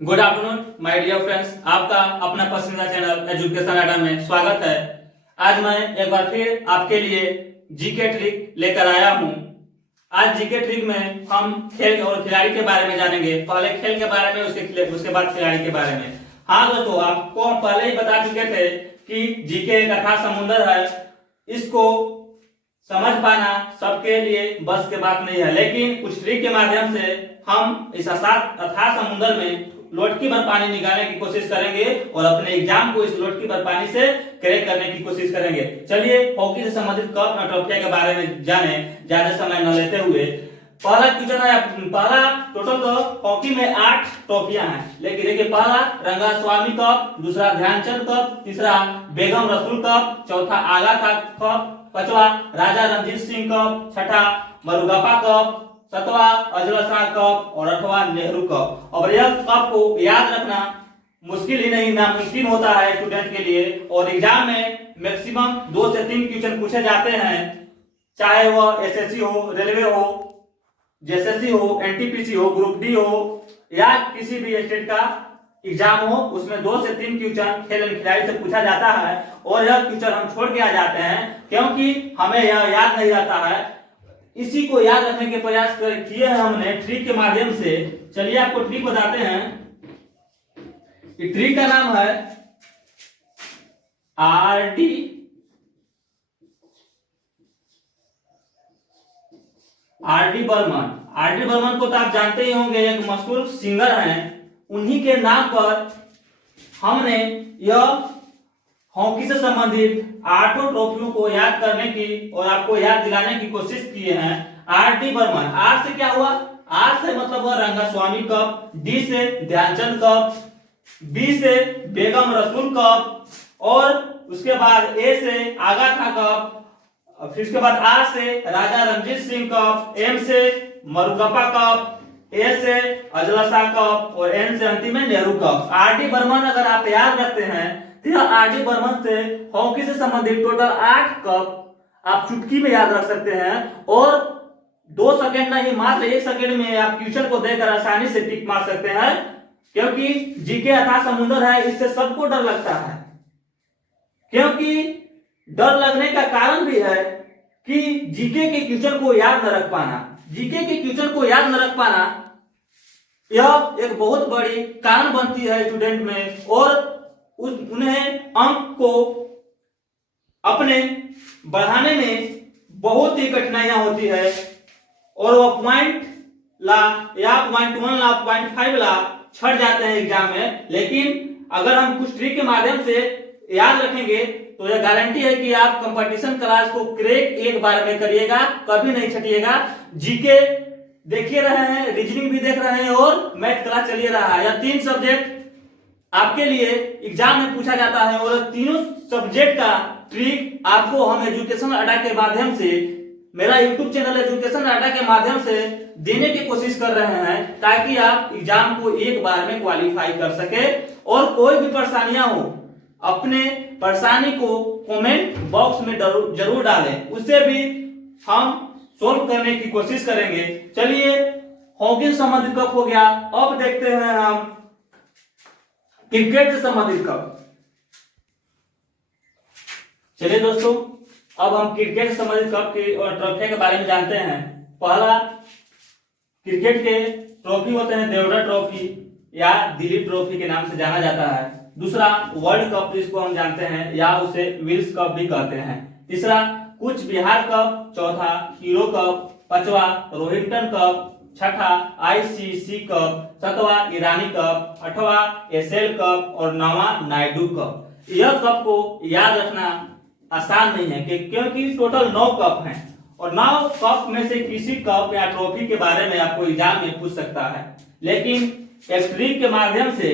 Good afternoon my dear friends, आपका अपना पसंदीदा चैनल एजुकेशन अड्डा में स्वागत है। आज मैं एक बार फिर आपके लिए जीके ट्रिक लेकर आया हूं। आज जीके ट्रिक में हम खेल और खिलाड़ी के बारे में जानेंगे। पहले खेल के बारे में, उसके बाद खिलाड़ी के बारे में। हाँ दोस्तों, आपको हम पहले ही बता चुके थे कि जीके एक अथाह समुद्र है। इसको समझ पाना सबके लिए बस की बात नहीं है, लेकिन कुछ ट्रिक के माध्यम से हम इस अथाह समुद्र में लोटकी भर पानी निकालने की कोशिश करेंगे और अपने एग्जाम को इस लोटकी भर पानी से क्रैक करने की कोशिश करेंगे। चलिए हॉकी से संबंधित कप और ट्रॉफियां के बारे में जाने, ज्यादा समय न लेते हुए। पहला क्वेश्चन है, पहला टोटल तो हॉकी में 8 ट्रॉफियां हैं, लेकिन देखिए पहला रंगास्वामी कप, दूसरा ध्यानचंद कप, तीसरा बेगम रसूल कप, चौथा आगा कप, पांचवा राजा रणजीत सिंह कप, छठा मरुगप्पा कप, सातवां अजला शाह कप और 8वां नेहरू कप। और यह कप को याद रखना मुश्किल ही नहीं, नामुमकिन होता है स्टूडेंट के लिए। और एग्जाम में मैक्सिमम 2 से 3 क्वेश्चन पूछे जाते हैं, चाहे वह एसएससी हो, रेलवे हो, जेएसएससी हो, एनटीपीसी हो, ग्रुप डी हो या किसी भी स्टेट का एग्जाम हो, उसमें 2 से 3 क्वेश्चन खेल और खिलाड़ी से पूछा जाता है। और यह क्वेश्चन हम छोड़ के आ जाते हैं क्योंकि हमें यह याद नहीं रहता है। इसी को याद रखने के प्रयास किए हैं हमने ट्रिक के माध्यम से। चलिए आपको ट्रिक बताते हैं। ट्रिक का नाम है आरडी बर्मन। आरडी बर्मन को तो आप जानते ही होंगे, एक मशहूर सिंगर हैं। उन्हीं के नाम पर हमने यह हॉकी से संबंधित 8 ट्रॉफियों को याद करने की और आपको याद दिलाने की कोशिश किए हैं। आरडी बर्मन, आर से क्या हुआ? आर से मतलब हुआ रंगास्वामी कप, डी से ध्यानचंद कप, बी से बेगम रसूल कप, और उसके बाद ए से आगा खां कप, फिर उसके बाद आर से राजा रणजीत सिंह कप, एम से मरुगप्पा कप, ए से अजला शाह कप और एन से अंतिम में नेहरू कप। आरडी बर्मन अगर आप याद रखते हैं तो आरडी बर्मन से हॉकी से संबंधित टोटल 8 कप आप चुटकी में याद रख सकते हैं। और 2 सेकंड नहीं, मात्र 1 सेकंड में आप क्वेश्चन को देखकर आसानी से टिक मार सकते हैं, क्योंकि जीके अथाह समुद्र है। इससे सबको डर लगता है, क्योंकि डर लगने का कारण भी है कि जीके के क्वेश्चन को याद न रख पाना। जीके के क्वेश्चन को याद न रख पाना यह एक बहुत बड़ी कारण बनती है स्टूडेंट में, और उन्हें अंक को अपने बढ़ाने में बहुत ही कठिनाइयां होती है। और वो पॉइंट ला या पॉइंट 1 ला, पॉइंट 5 ला छट जाते हैं एग्जाम में। लेकिन अगर हम कुछ ट्रिक के माध्यम से याद रखेंगे तो यह गारंटी है कि आप कंपटीशन क्लास को क्रैक एक बार में करिएगा, कभी नहीं छटिएगा। जीके देखिए रहे हैं, रीजनिंग भी देख रहे हैं और मैथ क्लास चलिए रहा है। यह 3 सब्जेक्ट आपके लिए एग्जाम में पूछा जाता है, और तीनों सब्जेक्ट का ट्रिक आपको हम एजुकेशन अड्डा के माध्यम से, मेरा यूट्यूब चैनल एजुकेशन अड्डा के माध्यम से देने की कोशिश कर रहे हैं, ताकि आप एग्जाम को एक बार में क्वालिफाई कर सके। और कोई भी परेशानियां हो, अपने परेशानी को कमेंट बॉक्स में जरूर डालें, उससे भी हम सोल्व करने की कोशिश करेंगे। चलिए हॉकी से संबंधित कप हो गया, अब देखते हैं हम क्रिकेट से संबंधित कप। चलिए दोस्तों, अब हम क्रिकेट से संबंधित कप की और ट्रॉफी के बारे में जानते हैं। पहला क्रिकेट के ट्रॉफी होते हैं देवधर ट्रॉफी या दिलीप ट्रॉफी के नाम से जाना जाता है। दूसरा वर्ल्ड कप, जिसको हम जानते हैं, या उसे विल्स कप भी कहते हैं। तीसरा कूच बिहार कप, चौथा हीरो कप, पांचवा रोहिंटन कप, छठा आईसीसी कप, सातवां ईरानी कप, 8वां एसएल कप और 9वां नायडू कप। यह कप को याद रखना आसान नहीं है, क्योंकि टोटल 9 कप हैं, और 9 कप में से किसी कप या ट्रॉफी के बारे में आपको एग्जाम में पूछ सकता है। लेकिन एक ट्रिक के माध्यम से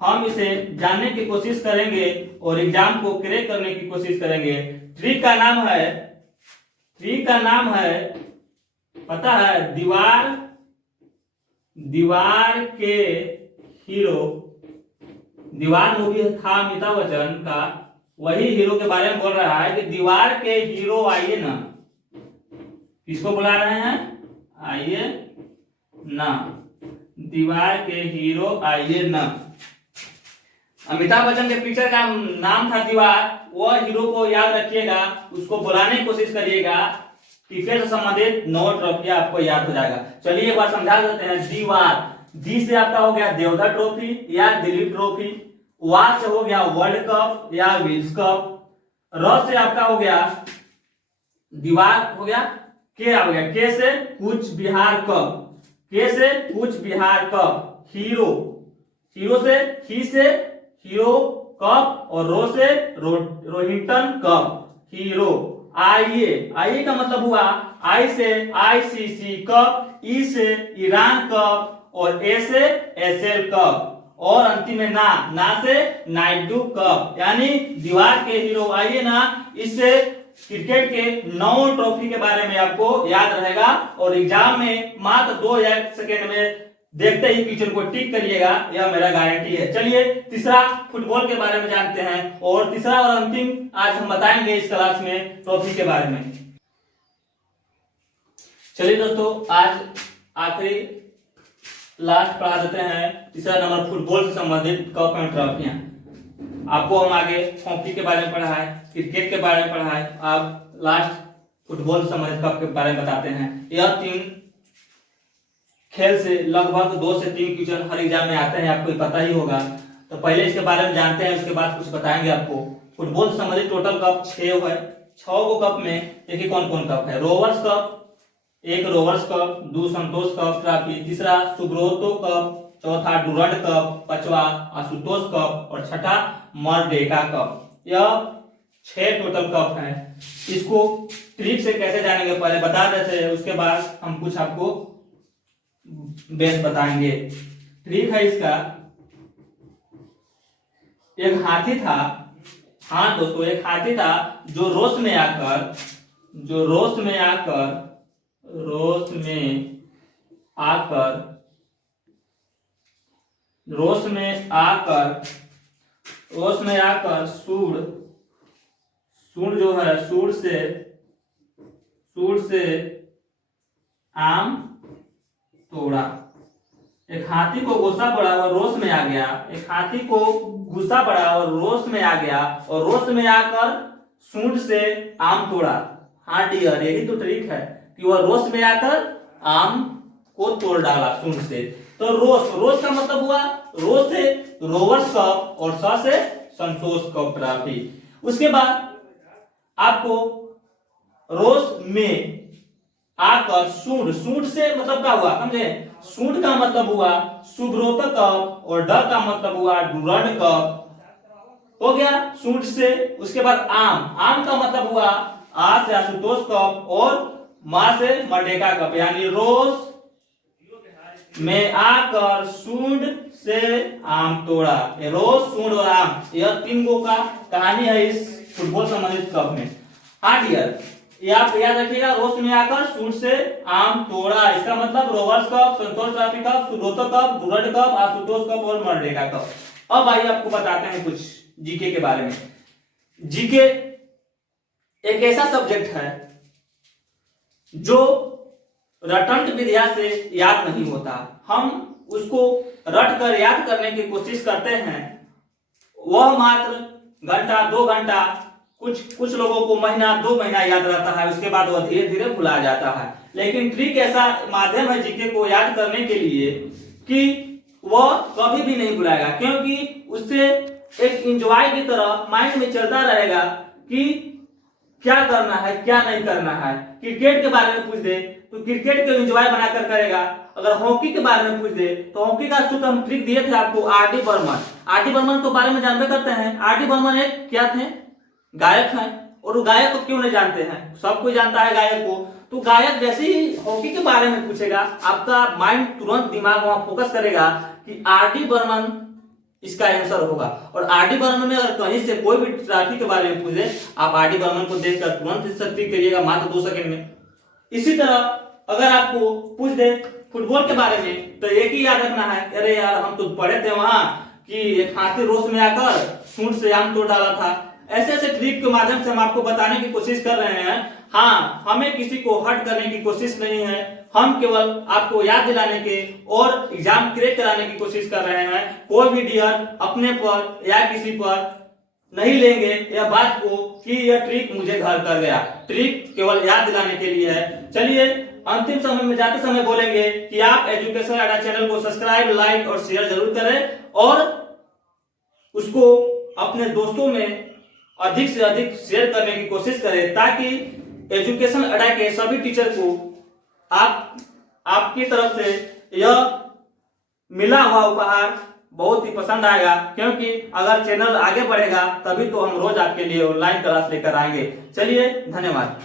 हम इसे जानने की कोशिश करेंगे और एग्जाम को क्रैक करने की कोशिश करेंगे। ट्रिक का नाम है पता है, दीवार के हीरो। दीवार मूवी था अमिताभ बच्चन का, वही हीरो के बारे में बोल रहा है कि दीवार के हीरो आइए ना। किसको बुला रहे हैं? आइए ना। दीवार के हीरो आइए न। अमिताभ बच्चन के पिक्चर का नाम था दीवार। वह हीरो को याद रखिएगा, उसको बुलाने की कोशिश करिएगा, क्रिकेट से संबंधित 9 ट्रॉफियां आपको याद हो जाएगा। चलिए एक बार समझा देते हैं। दीवार, दी से आपका हो गया देवधर ट्रॉफी या दिलीप ट्रॉफी, वार से हो गया वर्ल्ड कप या विल्स कप, र से आपका हो गया दीवार हो गया, के हो गया, के से कूच बिहार कप, के से Cooch Behar cup, hero, hero से ही से हीरो कप और रो से रोहिंटन कप, हीरो। आइए, आइए का मतलब हुआ आई से आईसीसी कप, ई से ईरान कप और ए से एसएल कप और अंतिम में ना से नायडू कप। यानी दीवार के हीरो आइए ना, इससे क्रिकेट के 9 ट्रॉफी के बारे में आपको याद रहेगा और एग्जाम में मात्र 2 सेकेंड में देखते ही क्वेश्चन को टिक करिएगा, यह मेरा गारंटी है। चलिए तीसरा फुटबॉल के बारे में जानते हैं और तीसरा और अंतिम आज हम बताएंगे इस क्लास में ट्रॉफी के बारे में। चलिए दोस्तों, आज आखिरी लास्ट पढ़ा देते हैं तीसरा नंबर फुटबॉल से संबंधित कप एंड ट्रॉफियां। आपको हम आगे हॉकी के बारे में पढ़ा है, क्रिकेट के बारे में पढ़ा है, अब लास्ट फुटबॉल से संबंधित कप के बारे में बताते हैं। यह 3 खेल से लगभग 2 से 3 क्वेश्चन हर एग्जाम में आते हैं, आपको पता ही होगा। तो पहले इसके बारे में जानते हैं, उसके बाद कुछ बताएंगे आपको। फुटबॉल से संबंधित टोटल कप 6 है। 6 को कप में देखिए कौन कौन कप है। रोवर्स कप, एक रोवर्स कप, 2 संतोष कप ट्रॉफी, तीसरा सुब्रोतो कप, चौथा डुरंड कप, 5वां आशुतोष कप और 6ठा मरडेका कप। यह 6 टोटल कप है। इसको ट्रिक से कैसे जानेंगे पहले बता देते हैं, उसके बाद हम कुछ आपको बेस बताएंगे। ट्रिक है इसका, एक हाथी था। हाँ दोस्तों, एक हाथी था जो रोश में आकर सूंड जो है सूंड से आम तोड़ा। एक हाथी को गुस्सा पड़ा और रोष में आ गया। एक हाथी को गुस्सा पड़ा और रोष में आ गया और रोष में आकर सूंड से आम तोड़ा। हाँ डियर, यही तो ट्रिक है कि वह रोष में आकर आम को तोड़ डाला सूंड से। तो रोष का मतलब हुआ रोष से रोवर्स कप और स से संतोष कप ट्रॉफी। उसके बाद आपको रोष में आकर सूंड से मतलब क्या हुआ समझे। सूंड का मतलब हुआ सुब्रोतो कप और ड का मतलब हुआ डुरंड कप हो गया सूंड से। उसके बाद आम का मतलब हुआ आ से आशुतोष कप और मा से मर्डेका कप। यानी रोष में आकर सूंड से आम तोड़ा। रोष, सूंड और आम, यह 3 गो का कहानी है इस फुटबॉल संबंधित कप में। हाँ डियर, ये आप याद रखिएगा, रोष में आकर सूंड से आम तोड़ा, इसका मतलब Rovers cup, Santosh trophy cup, Subroto cup, Durand cup, Ashutosh cup और मर्डेका कप। अब आइए आपको बताते हैं कुछ जीके के बारे में। जीके एक ऐसा सब्जेक्ट है जो रटंत विद्या से याद नहीं होता। हम उसको रट कर याद करने की कोशिश करते हैं, वह मात्र घंटा 2 घंटा, कुछ लोगों को महीना 2 महीना याद रहता है, उसके बाद वह धीरे धीरे भुला जाता है। लेकिन ट्रिक ऐसा माध्यम है जीके को याद करने के लिए कि वह कभी भी नहीं भुलाएगा, क्योंकि उससे एक एंजॉय की तरह माइंड में चलता रहेगा कि क्या करना है क्या नहीं करना है। क्रिकेट के बारे में पूछ दे तो क्रिकेट को एंजॉय बनाकर करेगा। अगर हॉकी के बारे में पूछ दे तो हॉकी का सूत्र हम ट्रिक दिए थे आपको, आर.डी. बर्मन। आर.डी. बर्मन के बारे में जानते करते हैं। आर.डी. बर्मन एक क्या थे, गायक हैं। और वो गायक को क्यों नहीं जानते हैं, सब कोई जानता है गायक को। तो गायक जैसे ही हॉकी के बारे में पूछेगा, आपका माइंड तुरंत दिमाग वहां फोकस करेगा कि आर.डी. बर्मन इसका आंसर होगा। और आर.डी. बर्मन में अगर कहीं से कोई भी ट्रॉफी के बारे में पूछे, आप आर.डी. बर्मन को देखकर तुरंत इससे ट्रिक करिएगा मात्र 2 सेकंड में। इसी तरह अगर आपको पूछ दे फुटबॉल के बारे में तो एक ही याद रखना है, अरे यार हम तो पढ़े थे वहां कि एक हाथी रोष में आकर सूंड से आम तोड़ डाला था। ऐसे ऐसे ट्रिक के माध्यम से हम आपको बताने की कोशिश कर रहे हैं। हाँ, हमें किसी को हर्ट करने की कोशिश नहीं है, हम केवल आपको याद दिलाने के और एग्जाम क्रैक कराने की कोशिश कर रहे हैं। कोई भी डियर अपने पर या किसी पर नहीं लेंगे यह बात को कि यह ट्रिक मुझे घर कर गया। ट्रिक केवल याद दिलाने के लिए है। चलिए अंतिम समय में जाते समय बोलेंगे कि आप एजुकेशन अड्डा चैनल को सब्सक्राइब, लाइक और शेयर जरूर करें और उसको अपने दोस्तों में अधिक से अधिक शेयर करने की कोशिश करें, ताकि एजुकेशन अड्डा के सभी टीचर को आपकी तरफ से यह मिला हुआ उपहार बहुत ही पसंद आएगा। क्योंकि अगर चैनल आगे बढ़ेगा तभी तो हम रोज आपके लिए ऑनलाइन क्लास लेकर आएंगे। चलिए, धन्यवाद।